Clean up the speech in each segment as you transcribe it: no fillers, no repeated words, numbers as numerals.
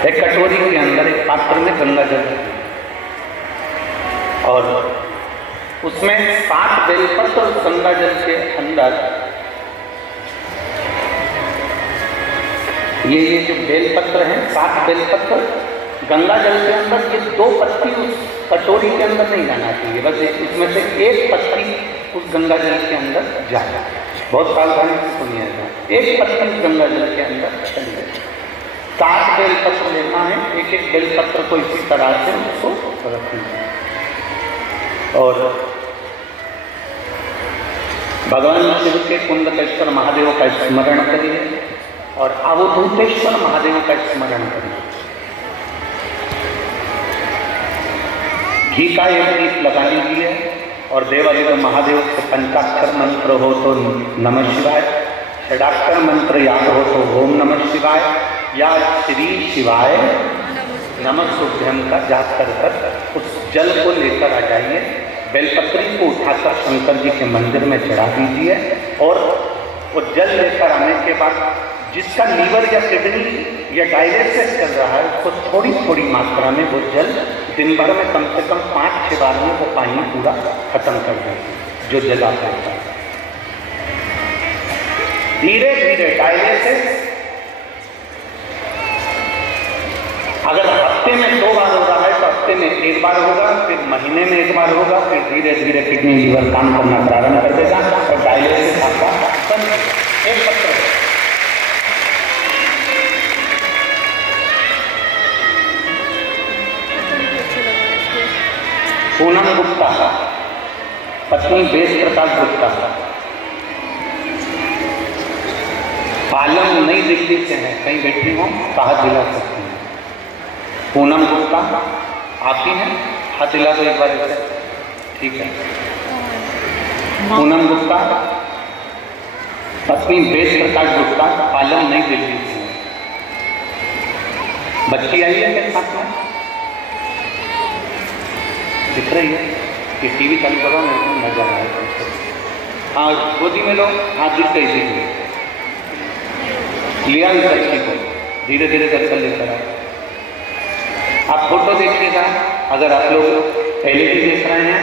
एक कटोरी के अंदर एक पात्र में गंगा जल और उसमें 7 बेलपत्र उस गंगा जल के अंदर ये जो बेलपत्र हैं 7 बेलपत्र गंगा जल के अंदर, ये 2 पत्ती उस कटोरी के अंदर नहीं जाना चाहिए, बस इसमें से 1 पत्ती उस गंगा जल के अंदर जाए। बहुत सावधानी से सुनिएगा, 1 पत्ती उस गंगा जल के अंदर चली जाए। 7 बेलपत्र लेना है, एक बेलपत्र को इसी तरह से उसको रखना है और भगवान शिव के कुंडकेश्वर महादेव का स्मरण करिए और अवधूतेश्वर महादेव का स्मरण करिए। घी का एक दीप लगा लीजिए और देवादिदेव महादेव से पंचाक्षर मंत्र हो तो नमः शिवाय, षडाक्षर मंत्र याद हो तो ओम नमः शिवाय या श्री शिवाय नमः शुभ्यम का जाप कर उस जल को लेकर आ जाइए। बेलपत्री को उठाकर शंकर जी के मंदिर में चढ़ा दीजिए और वो जल लेकर आने के बाद जिसका लीवर या किडनी या डायलिसिस चल रहा है उसको थोड़ी थोड़ी मात्रा में वो जल दिन भर में कम से कम 5-6 बार में वो पानी पूरा खत्म कर देंगे जो जल आता है। धीरे धीरे डायलिसिस अगर हफ्ते में 2 बार हो रहा है तो हफ्ते में 1 बार होगा, फिर महीने में 1 बार होगा, फिर धीरे धीरे किडनी लीवर काम करना प्रारंभ कर देगा और डायलिसिस आपका बंद। एक पत्र पूनम गुप्ता, पत्नी वेद प्रकाश गुप्ता, पालम नई दिल्ली से है, कहीं बैठी हो कहा दिला सकती हैं। पूनम गुप्ता आती हैं, हाथ दिला दो एक बार ऐसे, ठीक है। पूनम गुप्ता, पत्नी वेद प्रकाश गुप्ता, पालम नई दिल्ली से। बच्ची आई है क्या साथ में? दिख रही है? ये टीवी चालू करो, मेरे को मजा आया। हाँ गोदी में लो, हाथ दिख गई थी, लिया इस बच्ची को धीरे धीरे करके लेकर आओ। आप फोटो देखिएगा, अगर आप लोग LED देख रहे हैं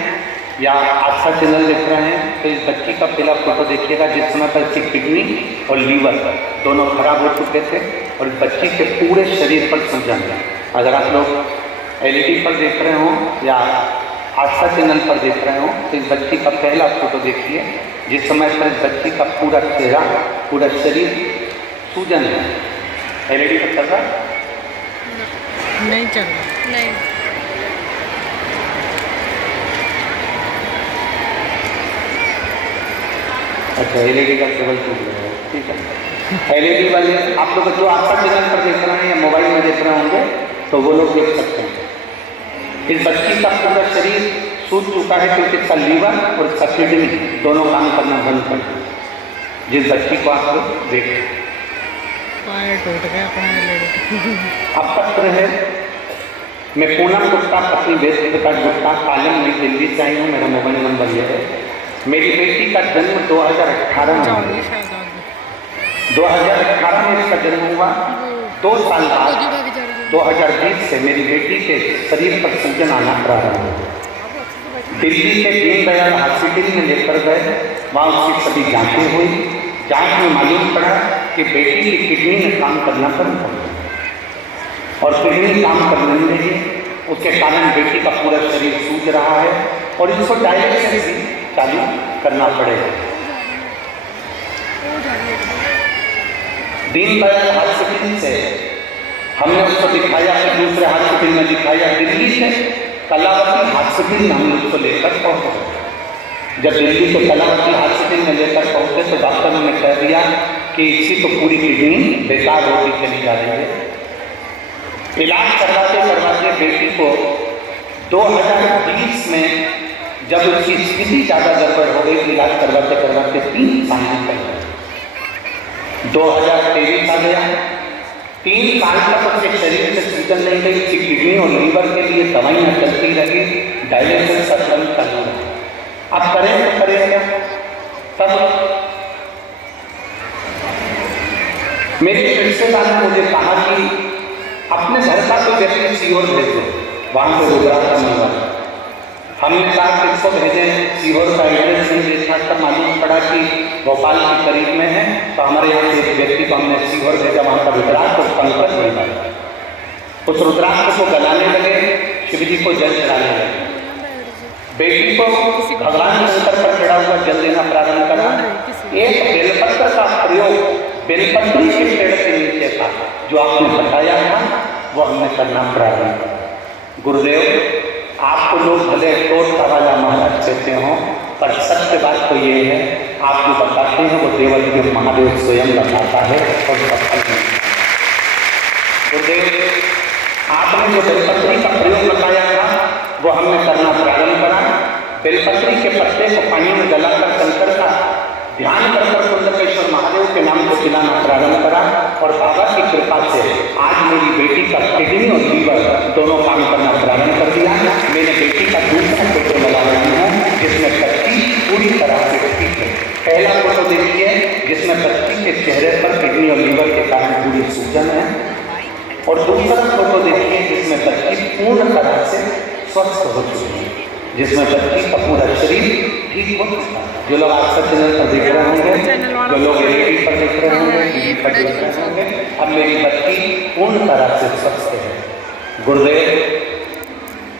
या आस्था चैनल देख रहे हैं तो इस बच्ची का पहला फोटो देखिएगा जिस समय पर इसकी किडनी और लीवर दोनों खराब हो चुके थे और इस बच्ची के पूरे शरीर पर सूजन है। अगर आप लोग LED पर देख रहे हो या आस्था चैनल पर देख रहे हो तो इस बच्ची का पहला फोटो देखिए जिस समय पर इस बच्ची का पूरा चेहरा पूरा शरीर सूजन है। LED पर चल रहा नहीं चल रहा, नहीं। अच्छा LED का केबल टूट गया है, ठीक है। LED वाले आप लोग जो आस्था चैनल पर देख रहे हैं या मोबाइल में देख रहे होंगे तो वो लोग देख सकते हैं। इस बच्ची का पूरा शरीर सूज चुका है क्योंकि इसका लीवर और इसका किडनी दोनों काम करना बंद कर दिया। जिस बच्ची को आप लोग देख टूट गया अब पत्र है। मैं पूनम गुप्ता, पत्नी वेद प्रकाश गुप्ता, पालम नई दिल्ली से आई हूँ। मेरा मोबाइल नंबर ये है। मेरी बेटी का जन्म 2018 में 2018 में इसका जन्म हुआ। 2 साल बाद 2020 से मेरी बेटी के शरीर पर सूजन आना प्रारंभ हुआ। दिल्ली के दीनदयाल हॉस्पिटल में लेकर गए, वहाँ उसकी सभी जांचें हुई। जांच में मालूम पड़ा कि बेटी की किडनी ने काम करना बंद कर दिया और किडनी काम करने नहीं लगी। उसके कारण बेटी का पूरा शरीर सूज रहा है और इसको डायलिसिस भी चालू करना पड़ेगा। दीनदयाल हॉस्पिटल से हमने उसको दिखाया, फिर दूसरे हॉस्पिटल में दिखाया। दिल्ली से कलावती हॉस्पिटल में हम उसको लेकर पहुँचे। जब दिल्ली से कलावती हॉस्पिटल में लेकर पहुँचे तो डॉक्टरों ने कह दिया कि इसकी तो पूरी किडनी बेकार होती चली जा रही है। इलाज करवाते करवाते बेटी को 2020 में जब उसकी स्थिति ज़्यादा गड़बड़ हो गई, इलाज करवाते करवाते 3 साल निकल गए। 2023 आ गया। 3 साल तक उसके शरीर से सूजन नहीं गई। उसकी किडनी और लीवर के लिए दवाइयाँ चलती रही, डायलिसिस का क्रम चालू रहा। अब करें तो करें क्या? तब मेरे रिश्तेदार ने मुझे कहा कि अपने घर का कोई व्यक्ति सीहोर भेज दो, वहाँ से रुद्राक्ष का मंगवा। हमने कहा किसको भेजें, सीहोर का एड्रेस नहीं देखा, तब मालूम पड़ा कि भोपाल के करीब में है। तो हमारे यहाँ से एक व्यक्ति को हमने सीहोर भेजा, वहाँ का रुद्राक्ष और पंकज मिला। उस रुद्राक्ष को गलाने लगे, शिव जी को जल चढ़ाने लगे। बेटी को भगवान शंकर पर चढ़ा हुआ जल देना प्रारंभ करा। एक बेलपत्र का प्रयोग बेलपत्री के पेड़ के नीचे था, जो आपने बताया था, वो हमने करना प्रारंभ करा। गुरुदेव, आपको लोग भले टोटका वाला महाराज कहते हो, पर सत्य बात तो ये है, आप जो बताते हैं वो देवाधिदेव महादेव स्वयं बताता है और सफल है। गुरुदेव, आपने जो बेलपत्री का प्रयोग बताया था वो हमने करना प्रारंभ करा। बेलपत्री के पत्ते को पानी में गलाकर शंकर का ध्यान कर कुंडकेश्वर महादेव के नाम को पिलाना प्रारंभ करा। और बाबा की कृपा से आज मेरी बेटी का किडनी और लीवर दोनों काम करना प्रारंभ कर दिया। मेरे बेटी का दूसरा फोटो लगा रही हूँ, जिसमें बच्ची पूरी तरह से ठीक है। पहला फोटो देखिए, जिसमें बच्ची के चेहरे पर किडनी और लीवर के कारण पूरी सूजन है, और दूसरा फोटो देखिए जिसमें बच्ची पूर्ण तरह से स्वस्थ हो चुकी है, जिसमें बच्ची का पूरा शरीर ठीक हो चुका है। जो लोग अक्सर चैनल पर देख रहे होंगे, जो लोग टीवी पर देख रहे होंगे, टीवी पर देख रहे होंगे, अब मेरी बच्ची पूर्ण तरह से स्वस्थ है। गुरुदेव,